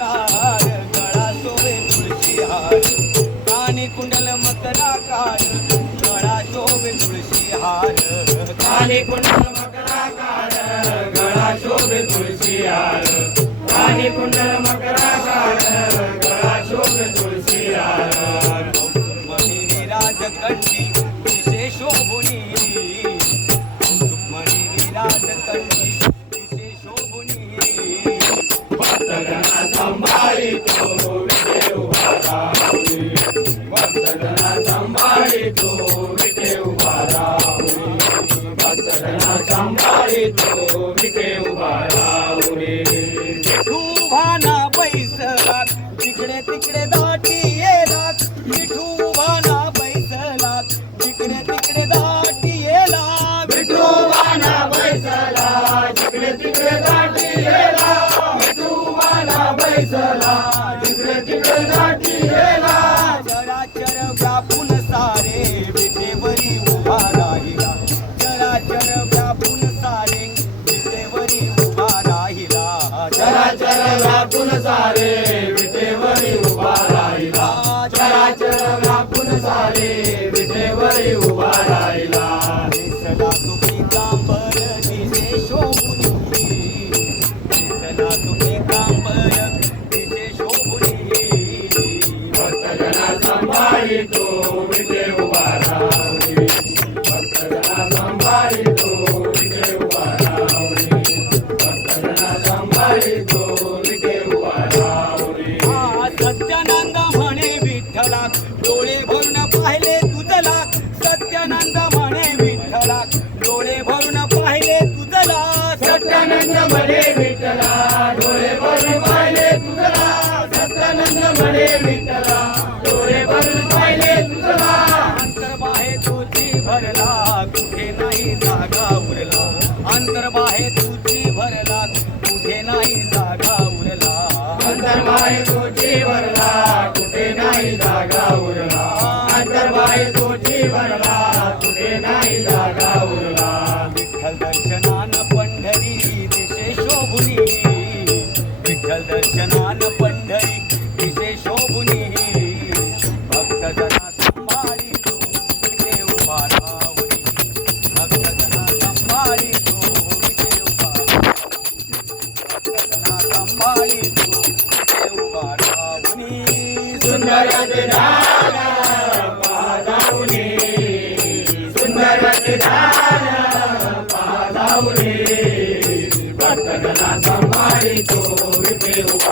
तार गळा शोभे तुळशी हार. कानी कुंडल मकराकार गळा शोभे तुळशी हार. कानी कुंडल मकराकार गळा शोभे तुळशी हार. कानी कुंडल मकराकार गळा शोभे तुळशी हार. मणी विराज कंठी विशेष शोभुनी मणी विराज कंठी संभाळितो विटे उभा राहुरी विठूभाना तिकडे तिकडे दाटी येला विठूभाना बैसला तिकडे तिकडे दाटी येला विठोबाना बैसला जिकडे तिकडे दाटी येला बैसला जिकडे तिकडे दाटी येला चराचर व्यापून सारे विटेवरी उभा राहिला. चराचर व्यापून सारे भरून पाहिले तुझला सत्यानंद म्हणे विठ्ठला डोळे भरून पाहिले तुझला अंतर्बाहे तुझी भरला कुठे नाही जागा उरला. अंतर्बाहे तुझी भरला कुठे नाही जागा उरला. अंतर्बाई तुझी भरला कुठे नाही जागा उरला. अंतर्बाई तुझी भरला कुठे नाही जागा उरला. विठ्ठल दर्शनान पंढरी विठ्ठल पंढरी दिशे शोभुनी भक्तजना संभाळी तो विटे उभा राहुनी भक्तजना संभाळी तो विटे उभा संभाळी तो विटे उभा सुंदर सुंदर